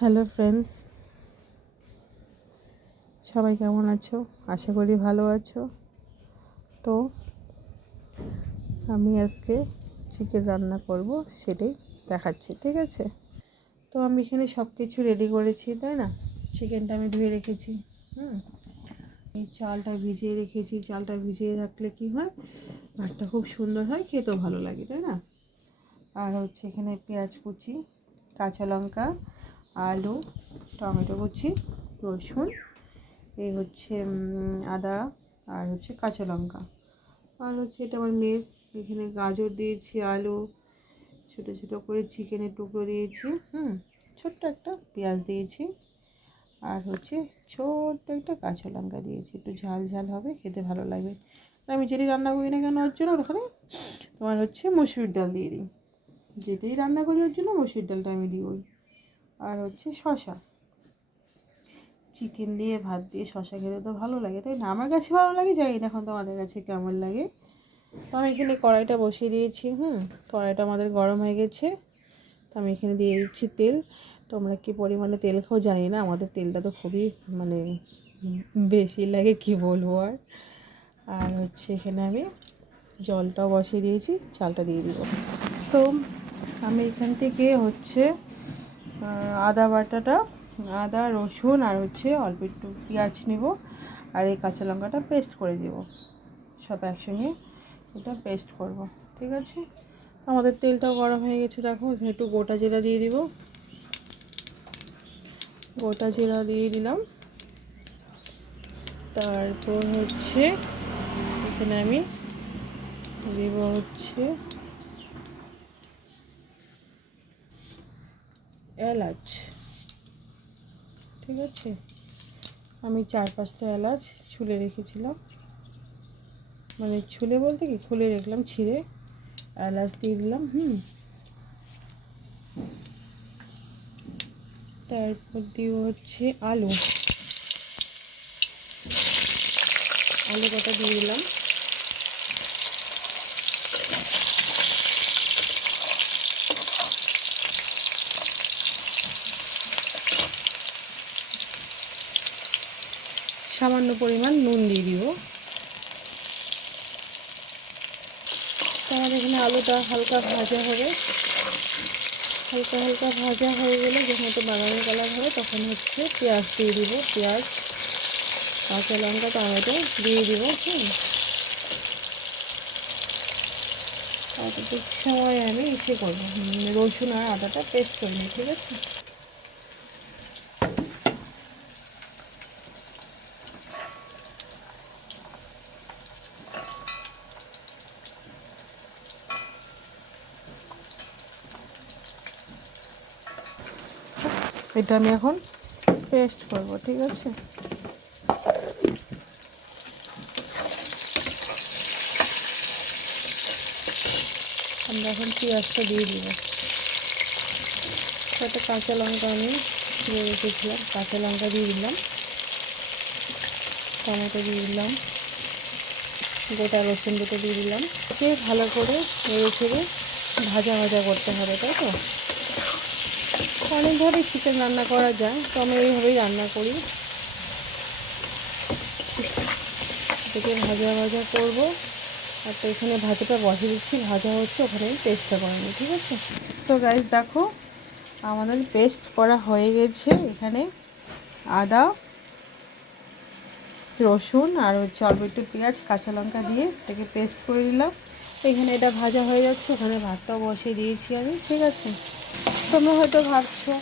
Hello friends, সবাই কেমন আছো? আশা করি ভালো আছো। তো আমি আজকে চিকেন রান্না করব, সেটাই দেখাচ্ছি, ঠিক আছে? তো আমি এখানে সব কিছু রেডি করেছি, তাই না? চিকেনটা আমি ধুয়ে রেখেছি। এই চালটা ভিজিয়ে রেখেছি। চালটা ভিজিয়ে রাখলে কি হয়, ভাতটা খুব সুন্দর হয়, খেতেও ভালো লাগে, তাই না? আর হচ্ছে এখানে পেঁয়াজ কুচি, কাঁচা লঙ্কা, আলু, টমেটো কুচি, রসুন, এই হচ্ছে আদা, আর হচ্ছে কাঁচা লঙ্কা, আর হচ্ছে এটা আমার মেয়ের। এখানে গাজর দিয়েছি, আলু, ছোটো ছোটো করে চিকেনের টুকরো দিয়েছি, ছোট্ট একটা পেঁয়াজ দিয়েছি, আর হচ্ছে ছোট্ট একটা কাঁচা লঙ্কা দিয়েছি। একটু ঝাল ঝাল হবে, খেতে ভালো লাগবে। আমি যেটি রান্না করি না কেন ওর জন্য ওখানে তোমার হচ্ছে মসুর ডাল দিয়ে দিই। যেটাই রান্না করি ওর জন্য মসুর ডালটা আমি দিই। আর হচ্ছে শসা। চিকেন দিয়ে ভাত দিয়ে শসা খেতে তো ভালো লাগে, তাই না? আমার কাছে ভালো লাগে, জানি না এখন তোমাদের কাছে কেমন লাগে। তো আমি এখানে কড়াইটা বসিয়ে দিয়েছি। কড়াইটা আমাদের গরম হয়ে গেছে। তো আমি এখানে দিয়ে দিচ্ছি তেল। তোমরা কী পরিমাণে তেল খাও জানি না, আমাদের তেলটা তো খুবই মানে বেশি লাগে, কি বলবো। আর হচ্ছে এখানে আমি জলটাও বসিয়ে দিয়েছি, চালটা দিয়ে দিব। তো আমি এখান থেকে হচ্ছে আদা বাটাটা, আদা, রসুন, আর হচ্ছে অল্প একটু পেঁয়াজ নেব, আর এই কাঁচা লঙ্কাটা পেস্ট করে দেব। সব একসঙ্গে এটা পেস্ট করব, ঠিক আছে? আমাদের তেলটাও গরম হয়ে গেছে। দেখো এখানে একটু গোটা জিরা দিয়ে দিব। গোটা জিরা দিয়ে দিলাম। তারপর হচ্ছে এখানে আমি দেব হচ্ছে এলাচ, ঠিক আছে? আমি 4-5টা এলাচ ছুলে রেখেছিলাম, মানে ছুলে বলতে কি খুলে রাখলাম, ছিঁড়ে এলাচ দিয়ে দিলাম। তারপর দিব হচ্ছে আলু, আলু কটা দিয়ে দিলাম। সামান্য পরিমাণ নুন দিয়ে দিব। তো আমাদের এখানে আলুটা হালকা ভাজা হবে। হালকা হালকা ভাজা হয়ে গেলে যখন একটু বাদামি কালার হবে, তখন হচ্ছে পেঁয়াজ দিয়ে দিব। পেঁয়াজ, কাঁচা লঙ্কা, টমেটো দিয়ে দিব। অতটুক সময় আমি ইসে করবো, রসুন আর আদাটা পেস্ট করে নিই, ঠিক আছে? এটা আমি এখন পেস্ট করব, ঠিক আছে? আমরা এখন পেঁয়াজটা দিয়ে দিব। একটা কাঁচা লঙ্কা আমি ছিঁড়ে রেখেছিলাম, কাঁচা লঙ্কা দিয়ে দিলাম। টমেটো দিয়ে দিলাম, গোটা রসুন দুটো দিয়ে দিলাম। ভালো করে নেড়ে ছেড়ে ভাজা ভাজা করতে হবে, তাই তো? অনেকভাবেই চিকেন রান্না করা যায়, তো আমি এইভাবেই রান্না করি। এটাকে ভাজা ভাজা করবো। আর তো এখানে ভাজাটা বসিয়ে দিচ্ছি, ভাজা হচ্ছে, ওখানে আমি পেস্টটা করে নিই, ঠিক আছে? তো গাইস দেখো, আমাদের পেস্ট করা হয়ে গেছে। এখানে আদা, রসুন, আর হচ্ছে অল্প একটু পেঁয়াজ, কাঁচা লঙ্কা দিয়ে এটাকে পেস্ট করে নিলাম। এখানে এটা ভাজা হয়ে যাচ্ছে, ওখানে ভাতটাও বসিয়ে দিয়েছি আমি, ঠিক আছে? তোমরা হয়তো ভাবছো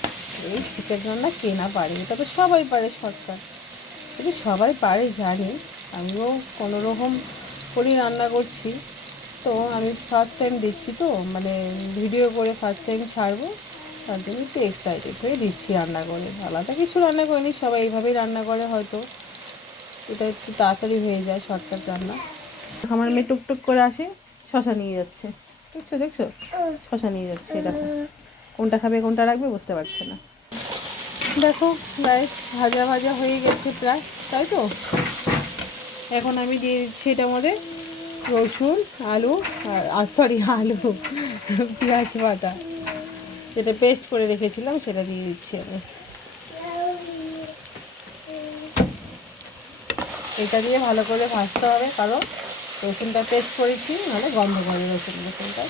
এই চিকেন রান্না কে না পারে, এটা তো সবাই পারে, শর্টকাট। এটা সবাই পারে জানি, আমিও কোনো রকম করেই রান্না করছি। তো আমি ফার্স্ট টাইম দিচ্ছি, তো মানে ভিডিও করে ফার্স্ট টাইম ছাড়বো, তার জন্য একটু এক্সাইটেড হয়ে দিচ্ছি রান্না করে। আলাদা কিছু রান্না করিনি, সবাই এইভাবেই রান্না করে, হয়তো এটা একটু তাড়াতাড়ি হয়ে যায়, শর্টকাট রান্না। আমার মেয়ে টুকটুক করে আসে, শশা নিয়ে যাচ্ছে, দেখছো দেখছো, শশা নিয়ে যাচ্ছে। দেখো কোনটা খাবে কোনটা রাখবে বুঝতে পারছে না। দেখো গাইস, ভাজা ভাজা হয়ে গেছে প্রায়, তাই তো? এখন আমি দিয়ে দিচ্ছি এটার মধ্যে রসুন, আলু, আর সরি আলু, পেঁয়াজ বাটা। যেটা পেস্ট করে রেখেছিলাম সেটা দিয়ে দিচ্ছি আমি। এটা দিয়ে ভালো করে ভাজতে হবে, কারণ রসুনটা পেস্ট করেছি, নাহলে গন্ধ করে রসুনটা।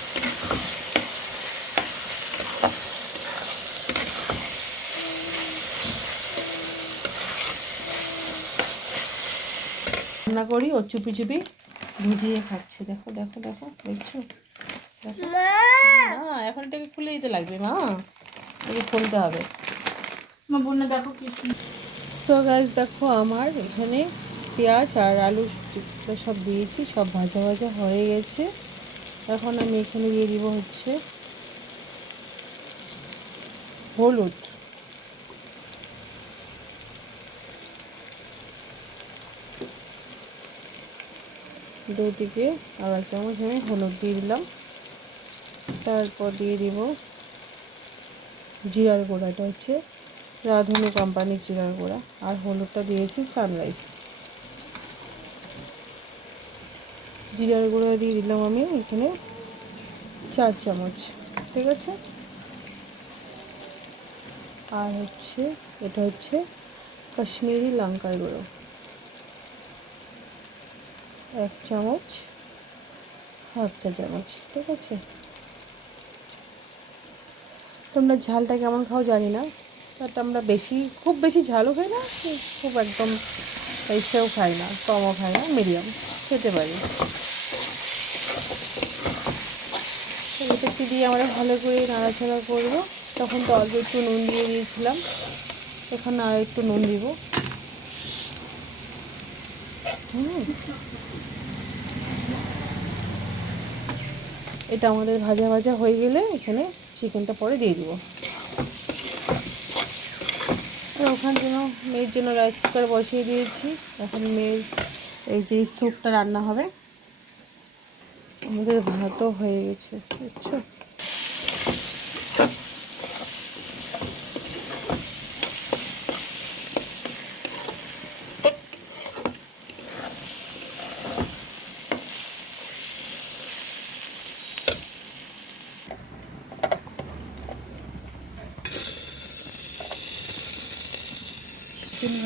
রান্না করি ও চুপি চুপি ভিজিয়ে খাচ্ছে। দেখো দেখো দেখো, দেখছো? না, এখন এটাকে খুলে দিতে লাগবে মা, এটাকে খুলতে হবে। মা বোনা দেখো কি। তো গাইস দেখো, আমার এখানে পেঁয়াজ আর আলু সব দিয়েছি, সব ভাজা ভাজা হয়ে গেছে। এখন আমি এখানে দিয়ে দিব হচ্ছে হলুদ, দুদিকে আড়াই চামচ আমি হলুদ দিয়ে দিলাম। তারপর দিয়ে দিব জিরার গুঁড়া, এটা হচ্ছে রাঁধুনি কোম্পানির জিরার গুঁড়া, আর হলুদটা দিয়েছি সানরাইজ। জিরার গুঁড়া দিয়ে দিলাম আমি এখানে 4 চামচ, ঠিক আছে। আর হচ্ছে এটা হচ্ছে কাশ্মীরি লঙ্কার গুঁড়ো 1 চামচ, হাফ চা চামচ, ঠিক আছে। তোমরা ঝালটা কেমন খাও জানি না, বাট আমরা খুব বেশি ঝালও খাই না, খুব একদম এসেও খাই না, কমও খাই না, মিডিয়াম খেতে পারি। এটাকে দিয়ে আমরা ভালো করে নাড়াচাড়া করবো। তখন তো অল্প একটু নুন দিয়ে দিয়েছিলাম, এখন আর একটু নুন দিব। এটা আমাদের ভাজা ভাজা হয়ে গেলে এখানে চিকেনটা পরে দিয়ে দিব। আর ওখানে মেয়ের জন্য রাইস কুকার বসিয়ে দিয়েছি। এখন মেয়ের এই যে স্যুপটা রান্না হবে। আমাদের ভাতও হয়ে গেছে, বুঝছো।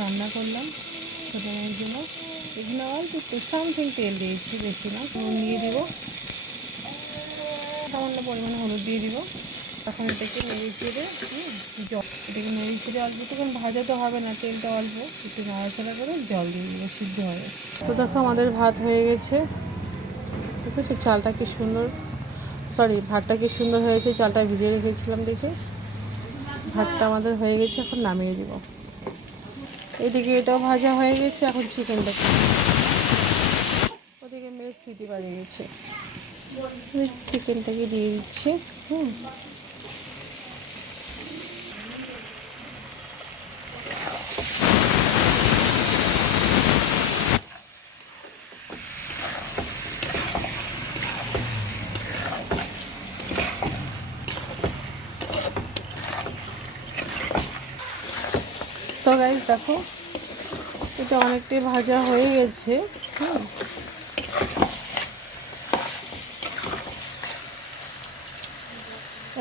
রান্না করলাম ছোটো মেয়ের জন্য। এখানে অল্প একটু সামথিং তেল দিয়েছি, বেশি না। নুন দিয়ে দিব, সামান্য পরিমাণে হলুদ দিয়ে দিব। এখন এটাকে নেড়ে চেড়ে জল, এটাকে নেড়ে চেড়ে অল্প তখন ভাজা তো হবে না, তেলটা অল্প একটু নাড়াচাড়া করে জল দিয়ে দিব, সিদ্ধ হবে। তো দেখো আমাদের ভাত হয়ে গেছে, ঠিক আছে। চালটা কি সুন্দর, ভাতটা কি সুন্দর হয়েছে, চালটা ভিজিয়ে রেখেছিলাম দেখে। ভাতটা আমাদের হয়ে গেছে, এখন নামিয়ে দিব। এদিকে এটাও ভাজা হয়ে গেছে, এখন চিকেনটা, ওদিকে মেয়ে সিটি বাজিয়ে গেছে, চিকেনটাকে দিয়ে দিচ্ছি। তো গাইস দেখো, এটা অনেকটাই ভাজা হয়ে গেছে।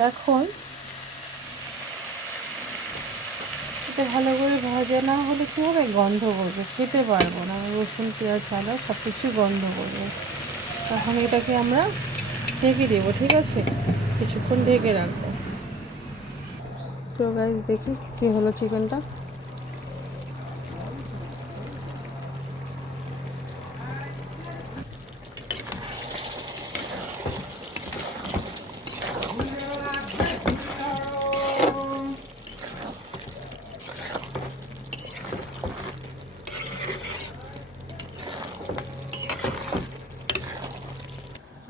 এখন এটা ভালো করে ভাজা না হলে কী হবে, গন্ধ করবে, খেতে পারবো না। রসুন পেঁয়াজ আদা সব কিছুই গন্ধ করবে। তখন এটাকে আমরা ঢেকে দেবো, ঠিক আছে। কিছুক্ষণ ঢেকে রাখবো। সো গাইস দেখি কী হলো চিকেনটা।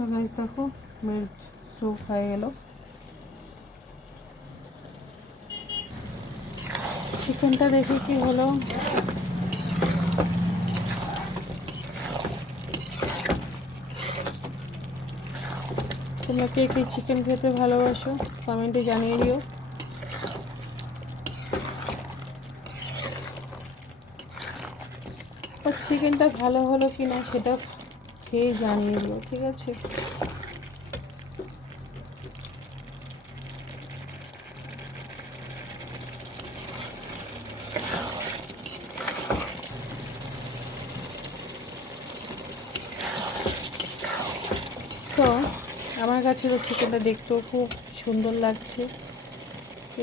তো গাইস দেখো, মিল্ক স্যুপ হয়ে গেল। চিকেনটা দেখি কি হলো। তোমরা কে কে চিকেন খেতে ভালোবাসো কমেন্টে জানিয়ে দিও। আর চিকেনটা ভালো হলো কি না সেটা খেয়ে জানিয়ে দিও, ঠিক আছে। আমার কাছে তো চিকেনটা দেখতেও খুব সুন্দর লাগছে,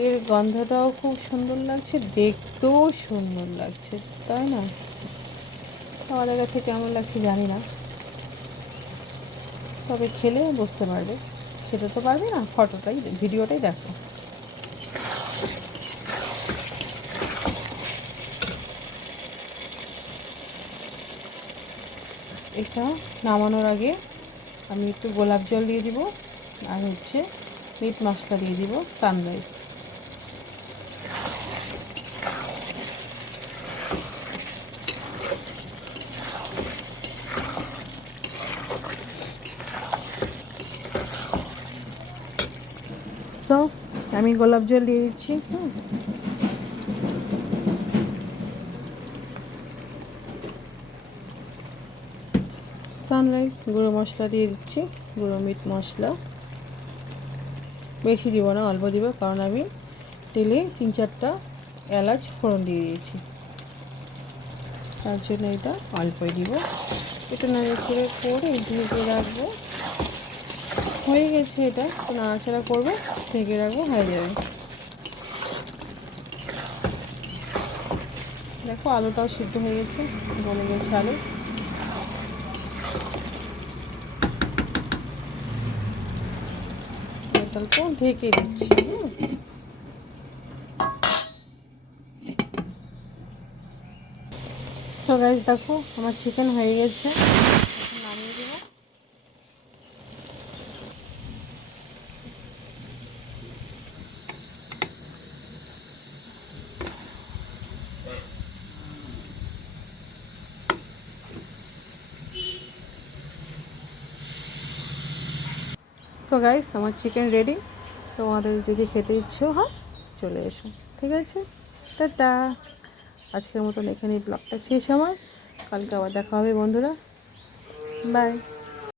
এর গন্ধটাও খুব সুন্দর লাগছে, দেখতেও সুন্দর লাগছে, তাই না? আমাদের কাছে কেমন লাগছে জানি না, তবে খেলে বুঝতে পারবে। খেতে তো পারবে না, ভিডিওটাই দেখো। এটা নামানোর আগে আমি একটু গোলাপ জল দিয়ে দিব, আর হচ্ছে মিট মশলা দিয়ে দিব সানরাইজ। সো আমি গোলাপ জল দিয়ে দিচ্ছি। সানরাইজ গুঁড়ো মশলা দিয়ে দিচ্ছি, গুঁড়ো মিট মশলা বেশি দিব না, অল্প দিব, কারণ আমি তেলে 3-4টা এলাচ ফোড়ন দিয়ে দিয়েছি, তার জন্য এটা অল্পই দিব। এটা নাড়াচাড়া করে ঢেকে রাখবো। হয়ে গেছে, এটা নাড়াচাড়া করবো, ঢেকে রাখবো, হয়ে যাবে। দেখো আলুটাও সিদ্ধ হয়ে গেছে, গলে গেছে আলু। তারপর ঢেকে দিচ্ছি। সো গাইস দেখো আমার চিকেন হয়ে গেছে, নামিয়ে দেব। সো গাইস আমার চিকেন রেডি, তোমাদের যদি খেতে ইচ্ছে হয় চলে এসো, ঠিক আছে? টাটা। আজকের মতন এখানেই ব্লগটা শেষ আমার, কালকে আবার দেখা হবে বন্ধুরা, বাই।